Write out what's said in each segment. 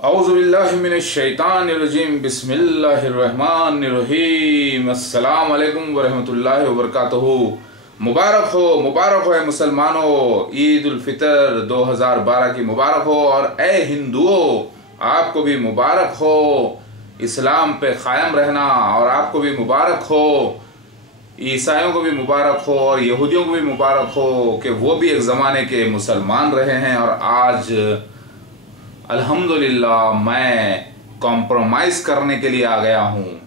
औज़ुबिल्लाहिमिनश्शैतानिर्रजीम बिस्मिल्लाहिर्रहमानिर्रहीम। अस्सलाम वालेकुम वरहमतुल्लाहि वबरकातुहू। मुबारक हो मुसलमानों, ईद उल फितर 2012 की मुबारक हो। और ए हिंदुओं, आपको भी मुबारक हो इस्लाम पे क़ायम रहना, और आपको भी मुबारक हो, ईसाइयों को भी मुबारक हो और यहूदियों को भी मुबारक हो कि वो भी एक ज़माने के मुसलमान रहे हैं और आज अल्हम्दुलिल्लाह मैं कॉम्प्रोमाइज़ करने के लिए आ गया हूँ।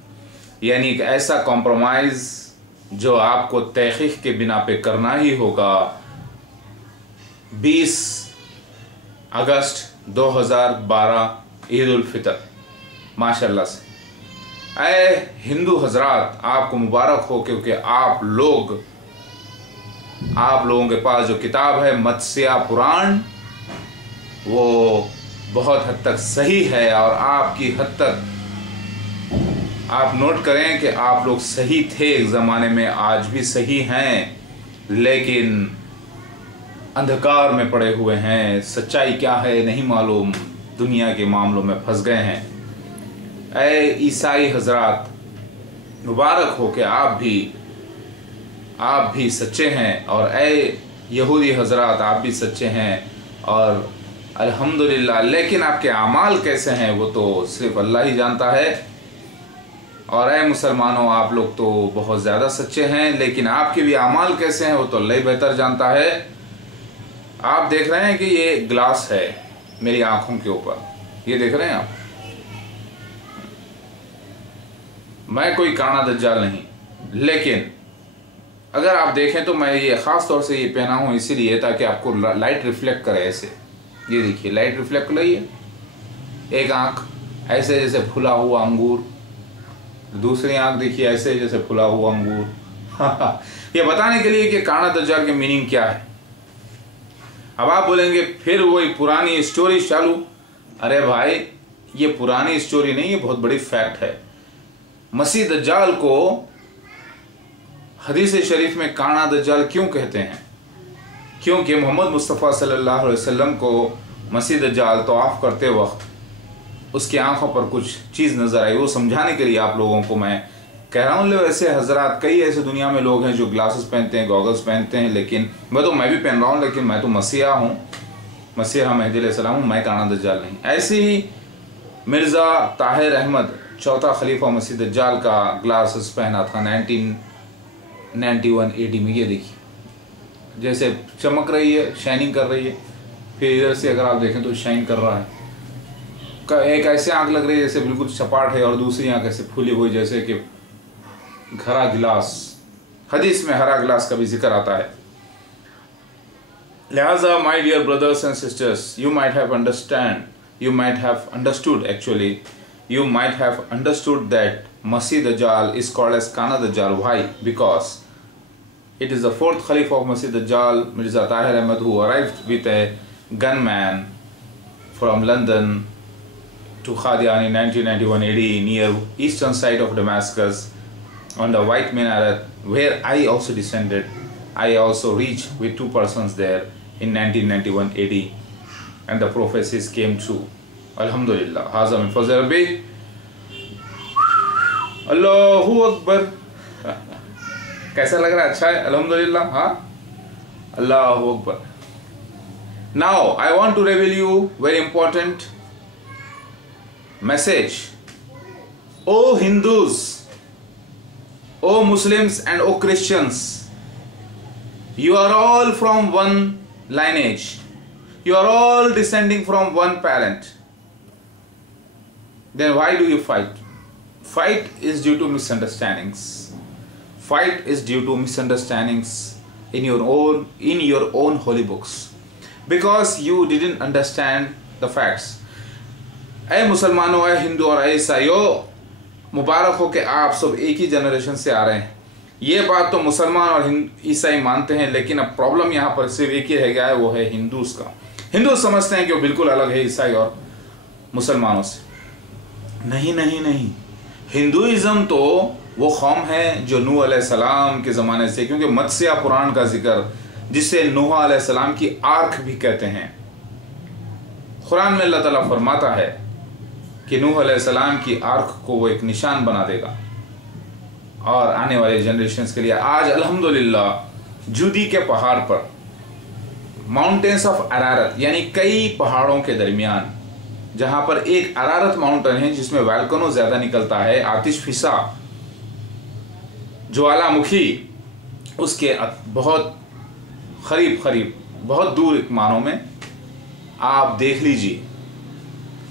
यानी एक ऐसा कॉम्प्रोमाइज़ जो आपको तहक़ीक़ के बिना पे करना ही होगा। 20 अगस्त 2012 ईद उल फितर माशाल्लाह से। ऐ हिंदू हजरात, आपको मुबारक हो, क्योंकि आप लोगों के पास जो किताब है मत्स्य पुराण, वो बहुत हद तक सही है। और आपकी हद तक आप नोट करें कि आप लोग सही थे एक ज़माने में, आज भी सही हैं, लेकिन अंधकार में पड़े हुए हैं। सच्चाई क्या है नहीं मालूम, दुनिया के मामलों में फंस गए हैं। ऐ ईसाई हजरात, मुबारक हो कि आप भी सच्चे हैं, और ऐ यहूदी हजरात, आप भी सच्चे हैं और अल्हम्दुलिल्लाह। लेकिन आपके अमाल कैसे हैं वो तो सिर्फ अल्लाह ही जानता है। और ऐ मुसलमानों, आप लोग तो बहुत ज़्यादा सच्चे हैं, लेकिन आपके भी अमाल कैसे हैं वो तो अल्लाह ही बेहतर जानता है। आप देख रहे हैं कि ये ग्लास है मेरी आंखों के ऊपर, ये देख रहे हैं आप। मैं कोई काना दज्जाल नहीं, लेकिन अगर आप देखें तो मैं ये ख़ास तौर से ये पहना हूँ इसीलिए ताकि आपको लाइट रिफ्लेक्ट करे। ऐसे ये देखिए, लाइट रिफ्लेक्ट कर रही है। एक आँख ऐसे जैसे फुला हुआ अंगूर, दूसरी आँख देखिए ऐसे जैसे फुला हुआ अंगूर। ये बताने के लिए कि काना दज्जाल के मीनिंग क्या है। अब आप बोलेंगे फिर वही पुरानी स्टोरी चालू। अरे भाई, ये पुरानी स्टोरी नहीं, ये बहुत बड़ी फैक्ट है। मसीह दज्जाल को हदीस शरीफ में काना दज्जाल क्यों कहते हैं? क्योंकि मोहम्मद मुस्तफ़ा सल्लल्लाहु अलैहि वसल्लम को मसीह दज्जाल तवाफ़ करते वक्त उसकी आंखों पर कुछ चीज़ नज़र आई। वो समझाने के लिए आप लोगों को मैं कह रहा हूँ। ऐसे हजरात, कई ऐसे दुनिया में लोग हैं जो ग्लासेस पहनते हैं, गॉगल्स पहनते हैं, लेकिन मैं भी पहन रहा हूँ, लेकिन मैं तो मसीहा हूँ, मसीहा मेहदी अलैहिस्सलाम हूँ, मैं काना दज्जाल नहीं। ऐसे ही मिर्ज़ा ताहिर अहमद, चौथा खलीफा मसीह दज्जाल का ग्लासेस पहना था 1991 AD में। ये देखिए जैसे चमक रही है, शाइनिंग कर रही है। फिर इधर से अगर आप देखें तो शाइन कर रहा है। एक ऐसे आंख लग रही है जैसे बिल्कुल सपाट है, और दूसरी आंख ऐसे फूली हुई जैसे कि हरा गिलास। हदीस में हरा गिलास का भी जिक्र आता है। लिहाजा my dear brothers and sisters, you might have understood that Masih Dajjal is called as Kana Dajjal. Why? Because it is the fourth Caliph of Masih Dajjal, Mirza Tahir Ahmad, who arrived with a gunman from London to Qadian in 1991 AD near eastern side of Damascus on the White Minaret, where I also descended. I also reached with 2 persons there in 1991 AD, and the prophecies came true. Alhamdulillah. Haza min fazl Rabbi. अल्लाहु अकबर। कैसा लग रहा है? अच्छा है, अल्हम्दुलिल्लाह। हाँ, अल्लाहु Akbar. Now I want to reveal you very important message. O Hindus, O Muslims and O Christians, you are all from one lineage. You are all descending from one parent. Then why do you fight? Fight is due to misunderstandings. Fight is due to misunderstandings in your own holy books, because you didn't understand the facts. ऐ मुसलमानों, ऐ हिंदू और ऐ ईसाइयों, मुबारक हो कि आप सब एक ही generation से आ रहे हैं। ये बात तो मुसलमान और ईसाई मानते हैं, लेकिन अब प्रॉब्लम यहाँ पर सिर्फ एक ही रह गया है, वो है हिंदूस का। हिंदू समझते हैं कि वो बिल्कुल अलग है ईसाई और मुसलमानों से। नहीं नहीं नहीं, हिंदुइज्म तो वो कौम है जो नूह अलैहिस्सलाम के ज़माने से, क्योंकि मत्स्य पुराण का जिक्र, जिसे नूह अलैहिस्सलाम की आर्क भी कहते हैं, कुरान में अल्लाह ताला फरमाता है कि नूह अलैहिस्सलाम की आर्क को वो एक निशान बना देगा और आने वाले जनरेशन्स के लिए। आज अल्हम्दुलिल्लाह जूदी के पहाड़ पर, माउंटेन्स ऑफ अरारत, यानी कई पहाड़ों के दरमियान, जहां पर एक अरारत माउंटेन है जिसमें वैल्कनो ज्यादा निकलता है, आतिश फिसा ज्वालामुखी, उसके बहुत करीब बहुत दूर मानों में आप देख लीजिए।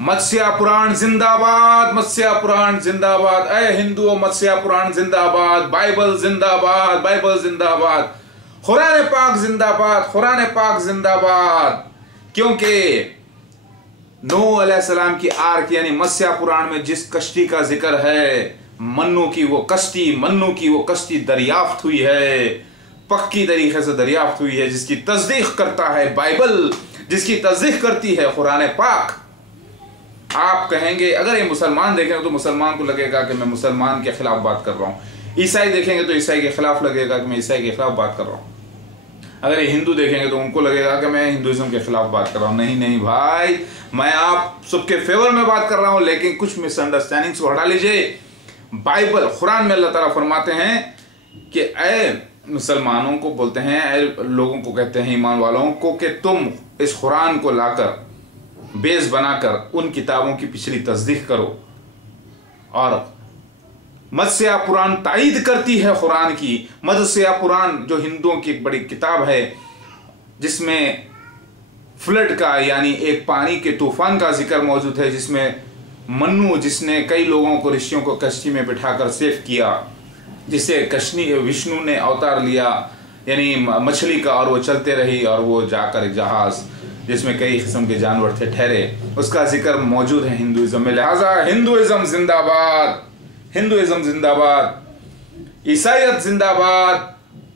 मत्स्य पुराण जिंदाबाद, मत्स्य पुराण जिंदाबाद, ऐ हिंदुओं मत्स्य पुराण जिंदाबाद, बाइबल जिंदाबाद, बाइबल जिंदाबाद, कुरान पाक जिंदाबाद, कुरान पाक जिंदाबाद। क्योंकि नूह अलैहिस्सलाम की आर्क यानी मत्स्य पुराण में जिस कश्ती का जिक्र है, मन्नू की वो कश्ती दरियाफ्त हुई है, पक्की तरीके से दरियाफ्त हुई है, जिसकी तस्दीक करता है बाइबल, जिसकी तस्दीक करती है कुरान पाक। आप कहेंगे, अगर ये मुसलमान देखेंगे तो मुसलमान को लगेगा कि मैं मुसलमान के खिलाफ बात कर रहा हूँ, ईसाई देखेंगे तो ईसाई के खिलाफ लगेगा कि मैं ईसाई के खिलाफ बात कर रहा हूँ, अगर ये हिंदू देखेंगे तो उनको लगेगा कि मैं हिंदुइज्म के खिलाफ बात कर रहा हूँ। नहीं भाई, मैं आप सबके फेवर में बात कर रहा हूँ, लेकिन कुछ मिसअंडरस्टैंडिंग्स को हटा लीजिए। बाइबल कुरान में अल्लाह ताला फरमाते हैं कि ऐ मुसलमानों को बोलते हैं, ऐ लोगों को कहते हैं, ईमान वालों को, कि तुम इस कुरान को लाकर बेस बनाकर उन किताबों की पिछली तस्दीक करो। और मत्स्य पुराण तायीद करती है कुरान की। मत्स्य पुराण जो हिंदुओं की एक बड़ी किताब है, जिसमें फ्लड का यानी एक पानी के तूफान का जिक्र मौजूद है, जिसमें मन्नू, जिसने कई लोगों को, ऋषियों को कश्ती में बिठाकर सेव किया, जिसे विष्णु ने अवतार लिया यानी मछली का, और वो चलते रही और वो जाकर एक जहाज जिसमें कई किस्म के जानवर थे ठहरे, उसका जिक्र मौजूद है हिंदुइज्म में। लिहाजा हिंदुइज्म जिंदाबाद, हिंदुइज्म जिंदाबाद, ईसाईयत जिंदाबाद,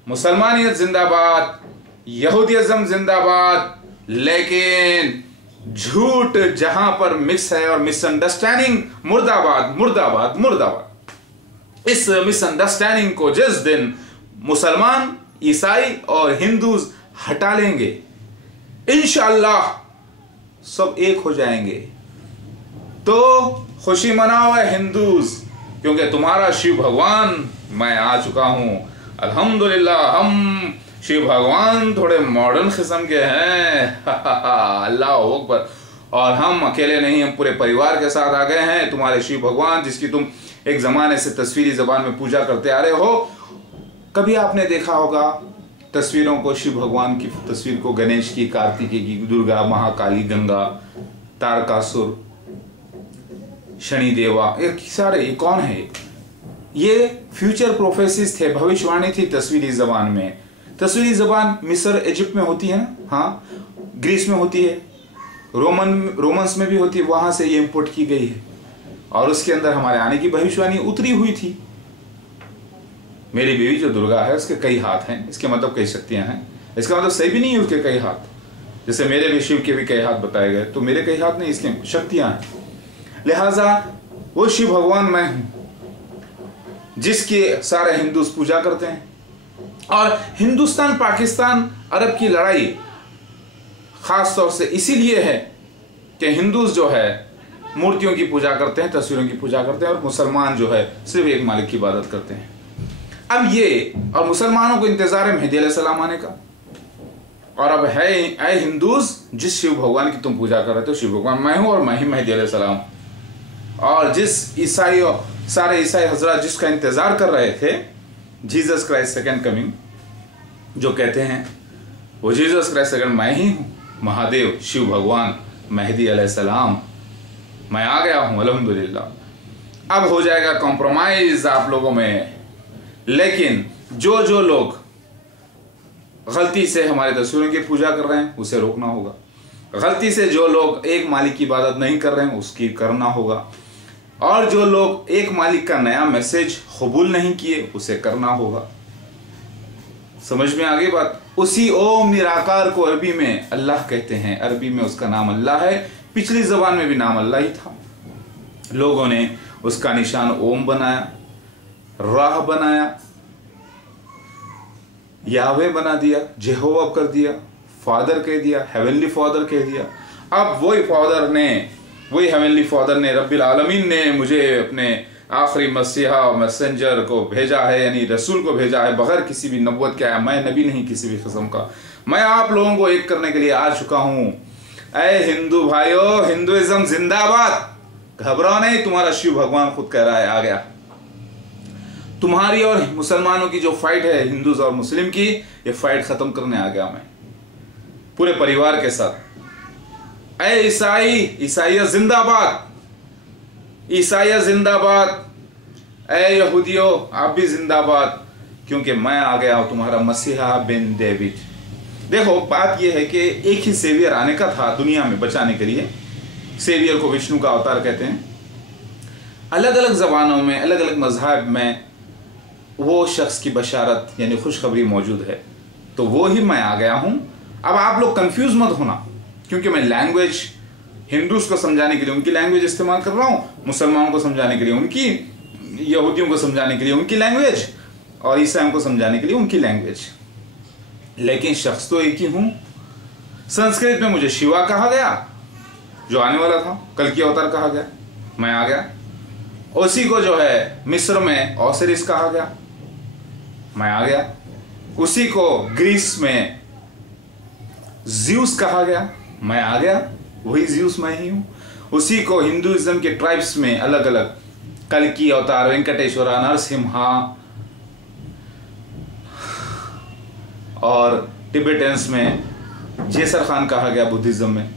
मुसलमानियत जिंदाबाद, यहूदियज्म जिंदाबाद। लेकिन झूठ जहां पर मिक्स है और मिसअंडरस्टैंडिंग, मुर्दाबाद मुर्दाबाद मुर्दाबाद। इस मिसअंडरस्टैंडिंग को जिस दिन मुसलमान, ईसाई और हिंदू हटा लेंगे, इंशाअल्लाह सब एक हो जाएंगे। तो खुशी मनाओ है हिंदूज, क्योंकि तुम्हारा शिव भगवान मैं आ चुका हूं। अल्हम्दुलिल्लाह हम शिव भगवान थोड़े मॉडर्न किस्म के हैं अल्लाह अकबर। और हम अकेले नहीं, हम पूरे परिवार के साथ आ गए हैं। तुम्हारे शिव भगवान जिसकी तुम एक जमाने से तस्वीरी जबान में पूजा करते आ रहे हो, कभी आपने देखा होगा तस्वीरों को, शिव भगवान की तस्वीर को, गणेश की, कार्तिकेय की, दुर्गा, महाकाली, गंगा, तारकासुर, शनिदेवा, ये सारे, ये कौन है? ये फ्यूचर प्रोफेसीज थे, भविष्यवाणी थी तस्वीरी जबान में। तस्वीरी जबान मिस्र, इजिप्ट में होती है ना, हाँ, ग्रीस में होती है, रोमन्स में भी होती है, वहां से ये इंपोर्ट की गई है और उसके अंदर हमारे आने की भविष्यवाणी उतरी हुई थी। मेरी बीवी जो दुर्गा है उसके कई हाथ हैं, इसके मतलब कई शक्तियां हैं। इसका मतलब सही भी नहीं है उसके कई हाथ, जैसे मेरे भी शिव के भी कई हाथ बताए गए, तो मेरे कई हाथ नहीं, इसके शक्तियां हैं। लिहाजा वो शिव भगवान मैं हूं जिसके सारे हिंदूज पूजा करते हैं। और हिंदुस्तान पाकिस्तान अरब की लड़ाई खास तौर से इसीलिए है कि हिंदूज जो है मूर्तियों की पूजा करते हैं, तस्वीरों की पूजा करते हैं, और मुसलमान जो है सिर्फ एक मालिक की इबादत करते हैं। अब ये, और मुसलमानों को इंतजार है मेहदी अलैहिस्सलाम आने का। और अब है ऐ हिंदूज, जिस शिव भगवान की तुम पूजा कर रहे थे, शिव भगवान मैं हूं और मैं ही मेहदी अलैहिस्सलाम। और जिस ईसाई, सारे ईसाई हजरत जिसका इंतजार कर रहे थे, जीसस क्राइस्ट सेकंड कमिंग जो कहते हैं, वो जीसस क्राइस्ट सेकंड मैं ही हूं, महादेव शिव भगवान मेहदी अलैहिस्सलाम, मैं आ गया हूं अल्हम्दुलिल्लाह। अब हो जाएगा कॉम्प्रोमाइज आप लोगों में। लेकिन जो जो लोग गलती से हमारे तस्वीरों की पूजा कर रहे हैं उसे रोकना होगा। गलती से जो लोग एक मालिक की इबादत नहीं कर रहे हैं उसकी करना होगा। और जो लोग एक मालिक का नया मैसेज कबूल नहीं किए उसे करना होगा। समझ में आ गई बात? उसी ओम निराकार को अरबी में अल्लाह कहते हैं, अरबी में उसका नाम अल्लाह है, पिछली जबान में भी नाम अल्लाह ही था। लोगों ने उसका निशान ओम बनाया, राह बनाया, यावे बना दिया, जेहोवा कर दिया, फादर कह दिया, हेवनली फादर कह दिया। अब वही फादर ने वही हेवनली फादर ने, रब्बिल आलमीन ने मुझे अपने आखिरी मसीहा मैसेंजर को भेजा है, यानी रसूल को भेजा है, बगैर किसी भी नबूवत के आया। मैं नबी नहीं किसी भी किस्म का, मैं आप लोगों को एक करने के लिए आ चुका हूँ। ऐ हिंदू भाइयों, हिंदुइज्म जिंदाबाद। घबराओ नहीं, तुम्हारा शिव भगवान खुद कह रहा है आ गया। तुम्हारी और मुसलमानों की जो फाइट है, हिंदूज और मुस्लिम की, ये फाइट खत्म करने आ गया मैं पूरे परिवार के साथ। ऐ ईसाई, ईसाइया जिंदाबाद, ईसाइया जिंदाबाद। ऐ यहूदियों, आप भी जिंदाबाद, क्योंकि मैं आ गया हूं तुम्हारा मसीहा बिन डेविड। देखो, बात यह है कि एक ही सेवियर आने का था दुनिया में बचाने के लिए। सेवियर को विष्णु का अवतार कहते हैं। अलग अलग जबानों में, अलग अलग मजहब में वो शख्स की बशारत यानी खुशखबरी मौजूद है, तो वो ही मैं आ गया हूं। अब आप लोग कंफ्यूज मत होना, क्योंकि मैं लैंग्वेज हिंदूज को समझाने के लिए उनकी लैंग्वेज इस्तेमाल कर रहा हूं, मुसलमानों को समझाने के लिए उनकी, यहूदियों को समझाने के लिए उनकी लैंग्वेज, और ईसाइयों को समझाने के लिए उनकी लैंग्वेज, लेकिन शख्स तो एक ही हूं। संस्कृत में मुझे शिवा कहा गया, जो आने वाला था, कल की अवतार कहा गया, मैं आ गया। उसी को जो है मिस्र में ओसिरिस कहा गया, मैं आ गया। उसी को ग्रीस में ज़्यूस कहा गया, मैं आ गया, वही ज़्यूस मैं ही हूं। उसी को हिंदुइज्म के ट्राइब्स में अलग अलग कल्की अवतार, वेंकटेश्वरा, नरसिम्हा और टिबेटन्स में जेसर खान कहा गया, बुद्धिज्म में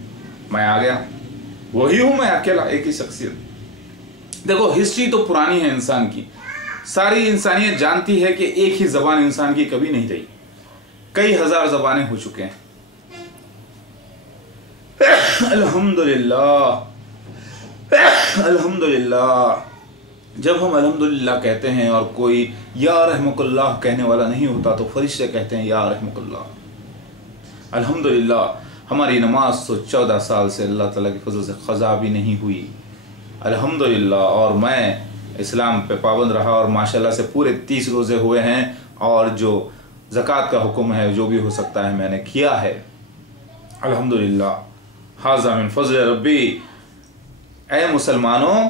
मैं आ गया, वही हूं मैं, अकेला, एक ही शख्सियत। देखो, हिस्ट्री तो पुरानी है इंसान की, सारी इंसानियत जानती है कि एक ही जबान इंसान की कभी नहीं रही, कई हजार जबानें हो चुके हैं। अल्हम्दुलिल्लाह, अल्हम्दुलिल्लाह। जब हम अल्हम्दुलिल्लाह कहते हैं और कोई या रहमकुल्लाह कहने वाला नहीं होता, तो फरिश्ते कहते हैं या रहमकुल्लाह। अल्हम्दुलिल्लाह, हमारी नमाज तो 14 साल से अल्लाह ताला की फजल से ख़ज़ा भी नहीं हुई, अल्हम्दुलिल्लाह। और मैं इस्लाम पे पाबंद रहा, और माशाल्लाह से पूरे 30 रोज़े हुए हैं, और जो ज़कात का हुक्म है, जो भी हो सकता है, मैंने किया है, अल्हम्दुलिल्लाह। हाज़ा मिन फज़ल रब्बी। ऐ मुसलमानों,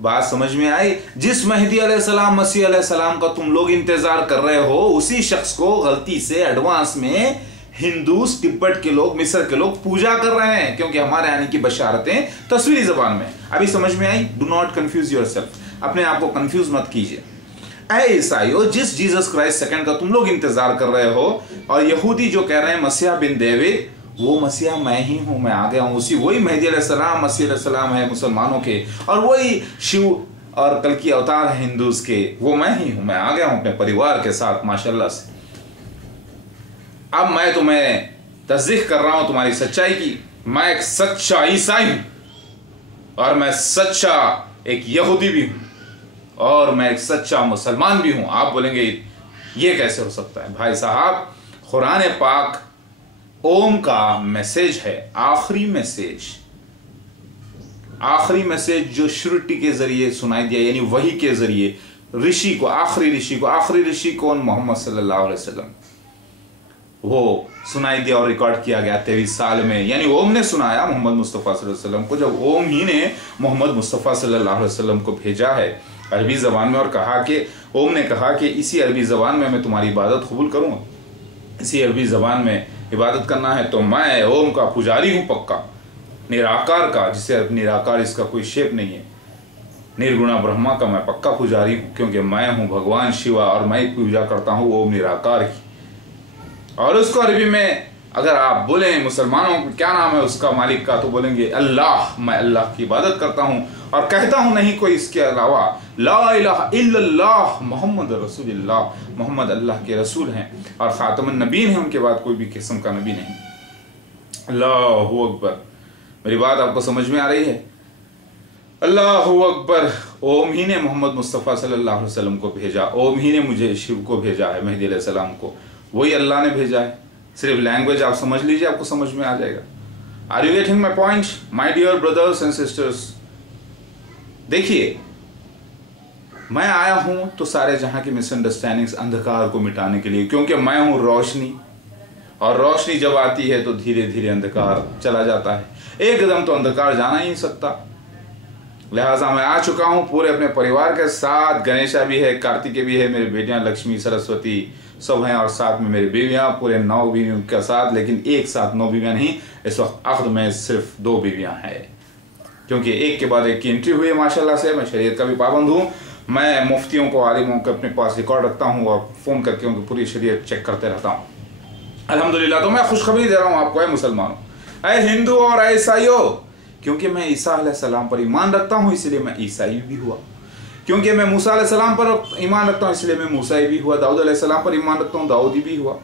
बात समझ में आई? जिस मेहदी अलैहिस्सलाम, मसीह अलैहिस्सलाम का तुम लोग इंतजार कर रहे हो, उसी शख्स को गलती से एडवांस में हिंदूस, तिब्बत के लोग, मिस्र के लोग पूजा कर रहे हैं, क्योंकि हमारे आने की बशारतें तस्वीरी जबान में। अभी समझ में आई? डू नॉट कंफ्यूज योरसेल्फ, अपने आप को कंफ्यूज मत कीजिए। ऐ ईसाइयों, जिस जीसस क्राइस्ट सेकंड का तुम लोग इंतजार कर रहे हो, और यहूदी जो कह रहे हैं मसीहा बिन डेविड, वो मसीहा मैं ही हूं, मैं आ गया हूं। उसी वही मेहदी अलैहिस्सलाम, मसीह अलैहिस्सलाम है मुसलमानों के, और वही शिव और कल की अवतार है हिंदूज के, वो मैं ही हूं, मैं आ गया हूं अपने परिवार के साथ माशाल्लाह से। अब मैं तुम्हें तस्दीक कर रहा हूं तुम्हारी सच्चाई की। मैं एक सच्चा ईसाई हूं, और मैं सच्चा एक यहूदी भी हूं, और मैं एक सच्चा मुसलमान भी हूं। आप बोलेंगे ये कैसे हो सकता है? भाई साहब, कुरान पाक ओम का मैसेज है, आखिरी मैसेज, आखिरी मैसेज जो श्रुति के जरिए सुनाई दिया, यानी वही के जरिए ऋषि को, आखिरी ऋषि को, आखिरी ऋषि कौन? मोहम्मद सल्लल्लाहु अलैहि वसल्लम, वो सुनाई दिया और रिकॉर्ड किया गया 23 साल में। यानी ओम ने सुनाया मोहम्मद मुस्तफ़ा सल्लल्लाहु अलैहि वसल्लम को, जब ओम ही ने मोहम्मद मुस्तफ़ा सल्लल्लाहु अलैहि वसल्लम को भेजा है अरबी ज़बान में, और कहा कि ओम ने कहा कि इसी अरबी ज़बान में मैं तुम्हारी इबादत कबूल करूँगा, इसी अरबी ज़बान में इबादत करना है। तो मैं ओम का पुजारी हूँ पक्का, निराकार का, जिसे निराकार इसका कोई शेप नहीं है, निर्गुणा ब्रह्मा का मैं पक्का पुजारी हूँ, क्योंकि मैं हूँ भगवान शिवा, और मैं पूजा करता हूँ ओम निराकार की। और उसको अरबी में अगर आप बोलें मुसलमानों को क्या नाम है उसका, मालिक का, तो बोलेंगे अल्लाह। मैं अल्लाह की इबादत करता हूँ और कहता हूँ नहीं कोई इसके अलावा, ला इलाहा इल्लल्लाह मोहम्मद रसूलुल्लाह, मोहम्मद अल्लाह के रसूल हैं और खातमुन नबीन हैं, उनके बाद कोई भी किस्म का नबी नहीं। अल्लाहु अकबर। मेरी बात आपको समझ में आ रही है? अल्लाहु अकबर। ओम ही ने मोहम्मद मुस्तफ़ा सल्लल्लाहु अलैहि वसल्लम को भेजा, ओम ही ने मुझे शिव को भेजा है, मेहदी अलैहिस्सलाम को, वही अल्लाह ने भेजा है। सिर्फ लैंग्वेज आप समझ लीजिए, आपको समझ में आ जाएगा। Are you getting my point my dear brothers and sisters? देखिए, मैं आया हूं तो सारे जहां की मिसअंडरस्टैंडिंग्स, अंधकार को मिटाने के लिए, क्योंकि मैं हूं रोशनी और रोशनी जब आती है तो धीरे धीरे अंधकार चला जाता है, एकदम तो अंधकार जाना ही नहीं सकता। लिहाजा मैं आ चुका हूँ पूरे अपने परिवार के साथ, गणेशा भी है, कार्तिकेय भी है, मेरी बेटियां लक्ष्मी सरस्वती सब हैं, और साथ में मेरी बीवियां, पूरे 9 बीवियों के साथ, लेकिन एक साथ 9 बीवियां नहीं, इस वक्त अख्द में सिर्फ 2 बीवियां हैं, क्योंकि एक के बाद एक की एंट्री हुई है माशाल्लाह से। मैं शरीयत का भी पाबंद हूँ, मैं मुफ्तियों को, आलिमों को अपने पास रिकॉर्ड रखता हूँ और फ़ोन करके उनकी पूरी शरीयत चेक करते रहता हूँ अल्हम्दुलिल्लाह। तो मैं खुशखबरी दे रहा हूँ आपको, ऐ मुसलमानों, ऐ हिंदू और ऐ ईसाइयों, क्योंकि मैं ईसा अलैहिस्सलाम पर ईमान रखता हूँ इसलिए मैं ईसाई भी हुआ, क्योंकि मैं मूसा अलैहिस्सलाम पर ईमान रखता हूँ इसलिए मैं मूसाई भी हुआ, दाऊद अलैहिस्सलाम पर ईमान रखता हूँ दाऊदी भी हुआ,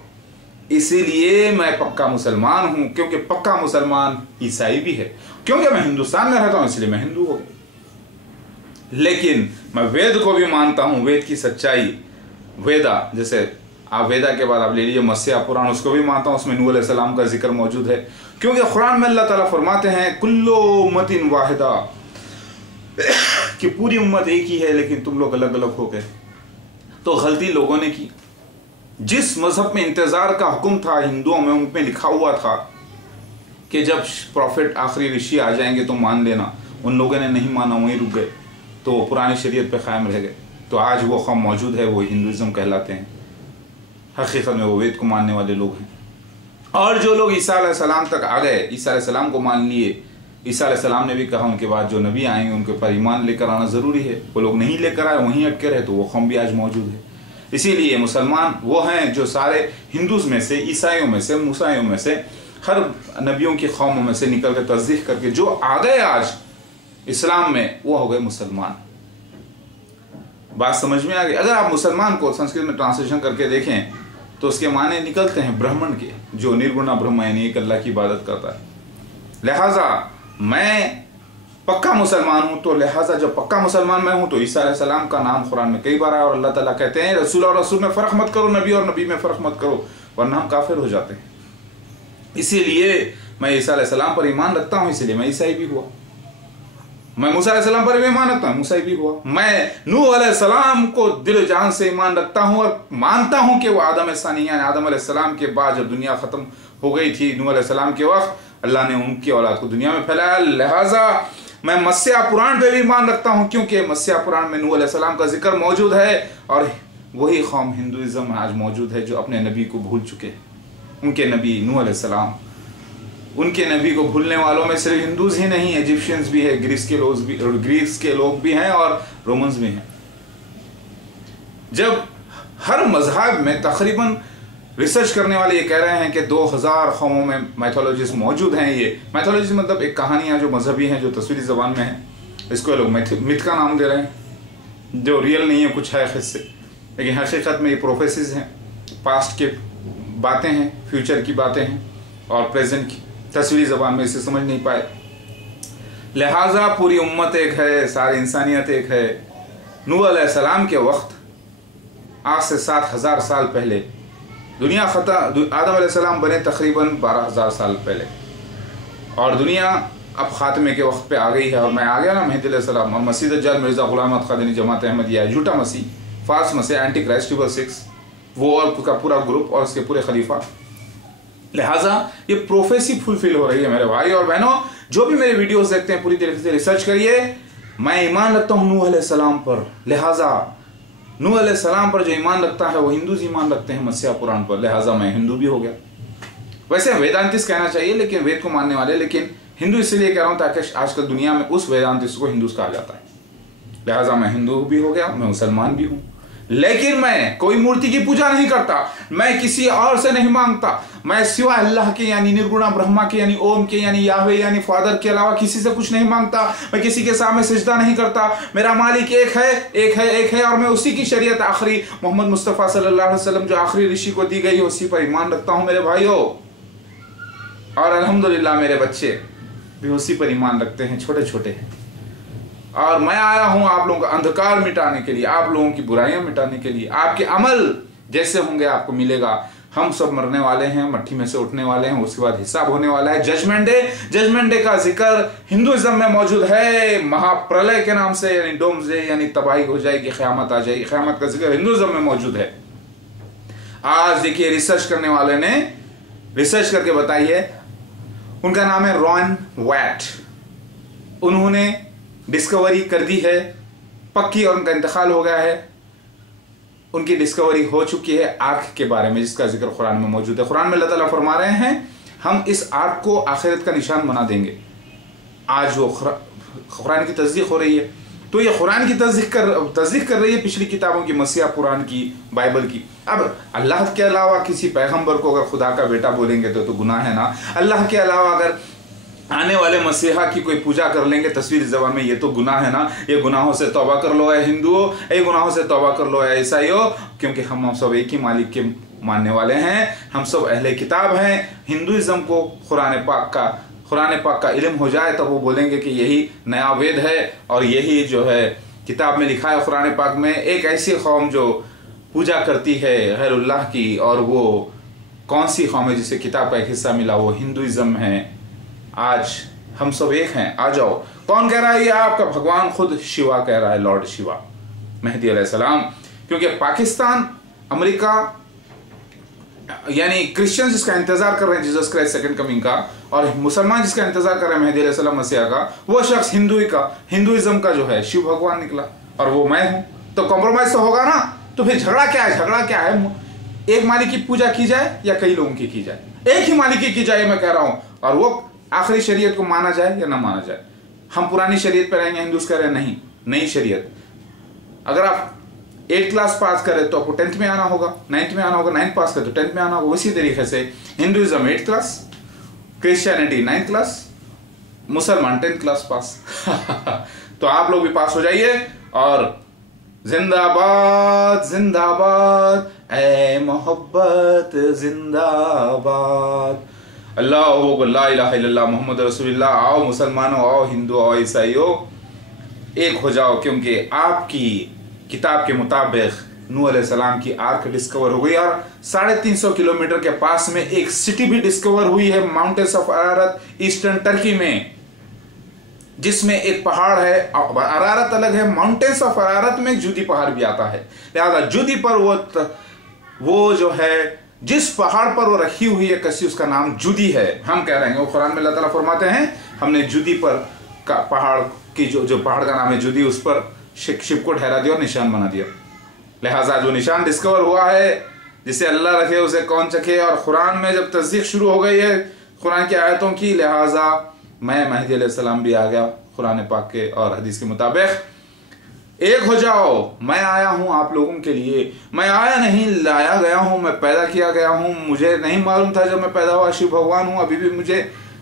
इसीलिए मैं पक्का मुसलमान हूँ, क्योंकि पक्का मुसलमान ईसाई भी है, क्योंकि मैं हिंदुस्तान में रहता हूँ इसलिए मैं हिंदू हो गया। लेकिन मैं वेद को भी मानता हूँ, वेद की सच्चाई, वेदा, जैसे आप वेदा के बाद आप ले लीजिए मस्या पुराण, उसको भी मानता हूँ, उसमें नूह अलैहिस्सलाम का जिक्र मौजूद है, क्योंकि कुरान में अल्लाह ताला फरमाते हैं कुल्लु उम्मतिन वाहिदा, कि पूरी उम्मत एक ही है लेकिन तुम लोग अलग अलग हो गए। तो गलती लोगों ने की, जिस मजहब में इंतजार का हुक्म था हिंदुओं में, उनमें लिखा हुआ था कि जब प्रॉफिट आखिरी ऋषि आ जाएंगे तो मान लेना, उन लोगों ने नहीं माना, वहीं रुक गए, तो पुरानी शरीयत पे कायम रह गए। तो आज वो कौम मौजूद है, वो हिंदुज़म कहलाते हैं, हकीकत में वो वेद को मानने वाले लोग हैं। और जो लोग ईसा अलैहिस्सलाम तक आ गए, ईसा अलैहिस्सलाम को मान लिए, ईसा अलैहिस्सलाम ने भी कहा उनके बाद जो नबी आएंगे उनके पर ईमान लेकर आना ज़रूरी है, वो लोग नहीं लेकर आए, वहीं अटके रहे, तो वो कौम भी आज मौजूद है। इसीलिए मुसलमान वो हैं जो सारे हिंदूज़ में से, ईसाइयों में से, मूसाइयों में से, हर नबियों की कौमों में से निकल कर तस्दीक करके जो आ गए आज इस्लाम में, वो हो गए मुसलमान। बात समझ में आ गई? अगर आप मुसलमान को संस्कृत में ट्रांसलेशन करके देखें तो उसके माने निकलते हैं ब्राह्मण के, जो निर्गुणा ब्रह्म यानी एक अल्लाह की इबादत करता है। लिहाजा मैं पक्का मुसलमान हूँ, तो लिहाजा जब पक्का मुसलमान मैं हूँ तो ईसा अलैहिस्सलाम का नाम कुरान में कई बार आया, और अल्लाह ताला कहते हैं रसूल और रसूल में फ़र्क मत करो, नबी और नबी में फ़र्क मत करो, वरना हम काफिर हो जाते हैं। इसीलिए मैं ईसा अलैहिस्सलाम पर ईमान रखता हूँ, इसीलिए मैं ईसाई भी हुआ। मैं मूसा अलैहिस्सलाम पर भी ईमान रखता हूँ, मूसाई भी हुआ। मैं नूह अलैहिस्सलाम को दिल जान से ईमान रखता हूँ और मानता हूँ कि वो आदम सानी यानी आदम अलैहिस्सलाम के बाद जब दुनिया ख़त्म हो गई थी, नूह अलैहिस्सलाम के वक्त अल्लाह ने उनकी औलाद को दुनिया में फैलाया। लिहाजा मैं मस्या पुराण पे भी ईमान रखता हूँ, क्योंकि मस्या पुराण में नूह अलैहिस्सलाम का जिक्र मौजूद है, और वही कौम हिंदुइज़्म में आज मौजूद है जो अपने नबी को भूल चुके हैं। उनके नबी नूह अलैहिस्सलाम, उनके नबी को भूलने वालों में सिर्फ हिंदूज ही नहीं, इजिप्शियंस भी है, ग्रीस के लोग भी हैं और रोमन्स भी हैं। जब हर मजहब में तकरीबन रिसर्च करने वाले ये कह रहे हैं कि 2000 कौमों में मैथोलॉजिस्ट मौजूद हैं। ये मैथोलॉजी मतलब एक कहानियाँ जो मजहबी हैं, जो तस्वीरी ज़बान में हैं, इसको लोग मिथ का नाम दे रहे हैं, जो रियल नहीं है, कुछ है हिस्से, लेकिन हकीकत में ये प्रोफेसीज हैं, पास्ट के बातें हैं, फ्यूचर की बातें हैं, और प्रेजेंट की तस्वीरी ज़बान में इसे समझ नहीं पाए। लिहाजा पूरी उम्मत एक है, सारी इंसानियत एक है। नूह अलैहिस्सलाम के वक्त आज से 7000 साल पहले दुनिया आदम अलैहिस्सलाम बने तकरीबन 12000 साल पहले, और दुनिया अब खात्मे के वक्त पे आ गई है। और मैं आ गया ना मेहदी अलैहिस्सलाम, और मसीह दज्जाल मिर्ज़ा ग़ुलाम अहमद क़ादियानी जमात अहमदिया, झूठा मसीह, फाल्स मसीह, एंटी क्राइस्ट नंबर 6, वो और उसका पूरा ग्रुप और उसके पूरे खलीफा। लिहाजा ये प्रोफेसी फुलफिल हो रही है मेरे भाई और बहनों। जो भी मेरे वीडियोस देखते हैं पूरी तरीके से रिसर्च करिए। मैं ईमान रखता हूँ नूह अलैहिस्सलाम पर, लिहाजा नूह अलैहिस्सलाम पर जो ईमान रखता है वो हिंदूज ईमान रखते हैं मस्या पुराण पर, लिहाजा मैं हिंदू भी हो गया। वैसे वेदांतिस्ट कहना चाहिए, लेकिन वेद को मानने वाले, लेकिन हिंदू इसलिए कह रहा हूँ ताकि आजकल दुनिया में उस वेदांतिस्ट को हिंदूज कहा जाता है। लिहाजा मैं हिंदू भी हो गया, मैं मुसलमान भी हूँ, लेकिन मैं कोई मूर्ति की पूजा नहीं करता, मैं किसी और से नहीं मांगता, मैं सिवा अल्लाह के यानी निर्गुणा ब्रह्मा के यानी ओम के यानी याहवे यानी फादर के अलावा किसी से कुछ नहीं मांगता, मैं किसी के सामने सिजदा नहीं करता। मेरा मालिक एक है, एक है, एक है, और मैं उसी की शरीयत आखिरी मोहम्मद मुस्तफ़ा सल्लल्लाहु अलैहि वसल्लम जो आखिरी ऋषि को दी गई उसी पर ईमान रखता हूँ मेरे भाइयों। और अल्हम्दुलिल्लाह मेरे बच्चे भी उसी पर ईमान रखते हैं, छोटे छोटे हैं। और मैं आया हूँ आप लोगों का अंधकार मिटाने के लिए, आप लोगों की बुराइयां मिटाने के लिए। आपके अमल जैसे होंगे आपको मिलेगा। हम सब मरने वाले हैं, मट्टी में से उठने वाले हैं, उसके बाद हिसाब होने वाला है, जजमेंट डे। जजमेंट डे का जिक्र हिंदुइज्म में मौजूद है, महाप्रलय के नाम से, यानी डोम्सडे यानी तबाही हो जाएगी, क़यामत आ जाएगी, क़यामत का जिक्र हिंदुइज्म में मौजूद है। आज देखिए रिसर्च करने वाले ने रिसर्च करके बताई है। उनका नाम है रॉन वैट। उन्होंने डिस्कवरी कर दी है पक्की, और उनका इंतकाल हो गया है। उनकी डिस्कवरी हो चुकी है आर्क के बारे में, जिसका जिक्र कुरान में मौजूद है। कुरान में अल्लाह ताला फरमा रहे हैं हम इस आर्क को आखिरत का निशान बना देंगे। आज वो कुरान की तस्दीक हो रही है, तो ये कुरान की तस्दीक कर रही है पिछली किताबों की, मसीहा कुरान की, बाइबल की। अब अल्लाह के अलावा किसी पैगंबर को अगर खुदा का बेटा बोलेंगे तो गुनाह है ना। अल्लाह के अलावा अगर आने वाले मसीहा की कोई पूजा कर लेंगे तस्वीर ज़बान में, ये तो गुनाह है ना। ये गुनाहों से तौबा कर लो है हिंदुओं, ये गुनाहों से तौबा कर लो है ईसाइयों, क्योंकि हम सब एक ही मालिक के मानने वाले हैं। हम सब अहले किताब हैं। हिंदुइज्म को कुरान पाक का इल्म हो जाए तो वो बोलेंगे कि यही नया वेद है, और यही जो है किताब में लिखा है कुरान पाक में। एक ऐसी कौम जो पूजा करती है गैरुल्लाह की, और वो कौन सी कौम है जिसे किताब का एक हिस्सा मिला, वो हिंदुइज्म है। आज हम सब एक हैं, आ जाओ। कौन कह रहा है ये? आपका भगवान खुद शिवा कह रहा है, लॉर्ड शिवा, मेहदी अलैहिस्सलाम। क्योंकि पाकिस्तान, अमेरिका, यानी क्रिश्चियंस जिसका इंतजार कर रहे हैं जीसस क्राइस्ट सेकंड कमिंग का, और मुसलमान जिसका इंतजार कर रहे हैं मेहदी अलैहिस्सलाम मसीहा का, वो शख्स हिंदुइज्म का जो है शिव भगवान निकला, और वो मैं हूं। तो कॉम्प्रोमाइज तो होगा ना। तो फिर झगड़ा क्या है? झगड़ा क्या है? एक मालिक की पूजा की जाए या कई लोगों की जाए? एक ही मालिक की जाए, मैं कह रहा हूं, और वो आखिरी शरीयत को माना जाए या ना माना जाए। हम पुरानी शरीयत पर रहेंगे, हिंदूस कह रहे हैं नहीं, नई शरीयत। अगर आप 8th क्लास पास करें तो आपको 10th में आना होगा, 9th में आना होगा, 9th पास करें तो 10th में आना होगा। उसी तरीके से Hinduism 8th class, Christianity 9th class, मुसलमान 10th क्लास पास। तो आप लोग भी पास हो जाइए। और जिंदाबाद जिंदाबाद ऐ मोहब्बत जिंदाबाद, अल्लाह ला इलाहा इल्लल्लाह मुहम्मद रसूलुल्लाह। आओ मुसलमानों, आओ हिंदू, आओ ईसाइयों, एक हो जाओ। क्योंकि आपकी किताब के मुताबिक नूह अलैहिस्सलाम की आर्क डिस्कवर हो गई, और 350 किलोमीटर के पास में एक सिटी भी डिस्कवर हुई है, माउंटेन्स ऑफ अरारत, ईस्टर्न टर्की में, जिसमें एक पहाड़ है। अरारत अलग है, माउंटेन्स ऑफ अरारत में जूदी पहाड़ भी आता है। लिहाजा जूदी पर वो जो है जिस पहाड़ पर वो रखी हुई है कसी, उसका नाम जूदी है। हम कह रहे हैं, वो कुरान में अल्लाह ताला फरमाते हैं हमने जूदी पर का पहाड़ की जो पहाड़ का नाम है जूदी, उस पर शिप को ठहरा दिया और निशान बना दिया। लिहाजा जो निशान डिस्कवर हुआ है, जिसे अल्लाह रखे उसे कौन चखे। और कुरान में जब तस्दीक शुरू हो गई है कुरान की आयतों की, लिहाजा मैं मेहदी अलैहिस्सलाम भी आ गया कुरान पाक के और हदीस के मुताबिक। एक हो जाओ, मैं आया हूं आप लोगों के लिए। मैं आया नहीं, लाया गया हूं, मैं पैदा किया गया हूं। मुझे नहीं मालूम था जब मैं पैदा हुआ शिव भगवान हूं। अभी भी मुझे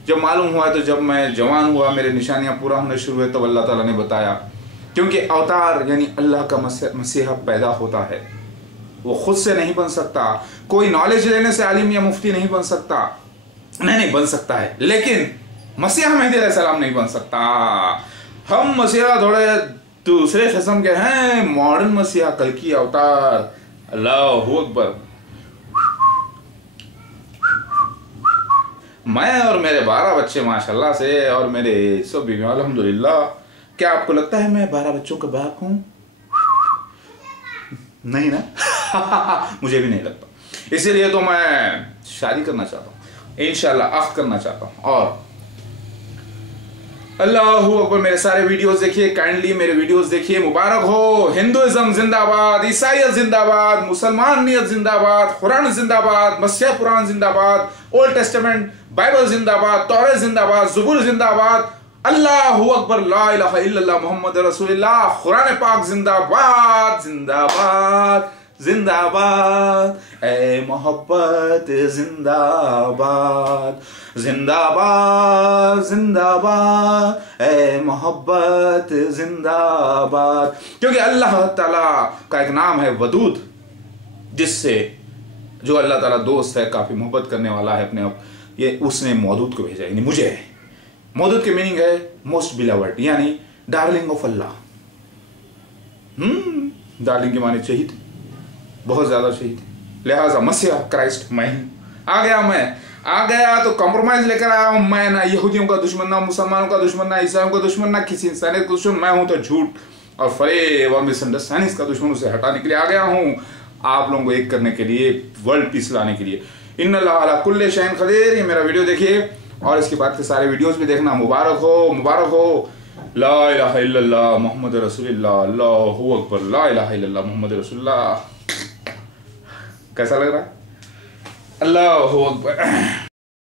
जब मालूम हुआ तो जब मैं जवान हुआ, मेरे निशानियां पूरा होने शुरू हुए, तब अल्लाह ताला ने बताया। क्योंकि अवतार यानी अल्लाह का मसीहा पैदा होता है, वो खुद से नहीं बन सकता। कोई नॉलेज लेने से आलिम या मुफ्ती नहीं बन सकता, नहीं बन सकता है, लेकिन मसीहा मेहदी अलैहिस्सलाम नहीं बन सकता। हम मसीहा थोड़े दूसरे किस्म के हैं, मॉडर्न मसीहा, कल की अवतार। अल्लाहू अकबर। मैं और मेरे 12 बच्चे माशाल्लाह से, और मेरे सब बीवियां अल्हम्दुलिल्लाह। क्या आपको लगता है मैं 12 बच्चों का बाप हूं? नहीं ना। मुझे भी नहीं लगता। इसीलिए तो मैं शादी करना चाहता हूं, इंशाल्लाह अख्त करना चाहता हूं। और अल्लाहू अकबर। मेरे सारे वीडियोस देखिए, काइंडली मेरे वीडियोस देखिए। मुबारक हो। हिंदुइज्म जिंदाबाद, ईसाइयत जिंदाबाद, मुसलमानियत जिंदाबाद, कुरान जिंदाबाद, मसीहा कुरान जिंदाबाद, ओल्ड टेस्टामेंट बाइबल जिंदाबाद, तौरात जिंदाबाद, ज़बूर जिंदाबाद, अल्लाहू अकबर, ला इलाहा इल्लल्लाह मुहम्मद रसूलुल्लाह, कुरान पाक जिंदाबाद जिंदाबाद जिंदाबाद, ऐ मोहब्बत जिंदाबाद जिंदाबाद जिंदाबाद, ऐ मोहब्बत जिंदाबाद। क्योंकि अल्लाह ताला का एक नाम है वदूद, जिससे जो अल्लाह ताला दोस्त है, काफी मोहब्बत करने वाला है अपने आप, ये उसने मौदूद को भेजा, यानी मुझे। मौदूद की मीनिंग है मोस्ट बिलवर्ड, यानी डार्लिंग ऑफ अल्लाह। डार्लिंग के माने शहीद, बहुत ज्यादा शहीद। लिहाजा मसीहा क्राइस्ट मैं ही आ गया तो कॉम्प्रोमाइज लेकर आया हूं। मैं ना यहूदियों का दुश्मन, ना मुसलमानों का दुश्मन, ना ईसाइयों का दुश्मन, ना किसी इंसानियत का दुश्मन। मैं हूं तो झूठ और फरेब और मिसअंडरस्टैंडिंग का दुश्मन, उसे हटाने के लिए आ गया हूं, आप लोगों को एक करने के लिए, वर्ल्ड पीस लाने के लिए। इन्नल्लाह अला कुल्लि शैइन क़दीर। ये मेरा वीडियो देखिए और इसके बाद के सारे वीडियोस भी देखना। मुबारक हो, मुबारक हो। ला इलाहा इल्लल्लाह मुहम्मद रसूलुल्लाह, अल्लाहु अकबर, ला इलाहा इल्लल्लाह मुहम्मद रसूलुल्लाह। कैसा लग रहा है? अल्लाहु अकबर।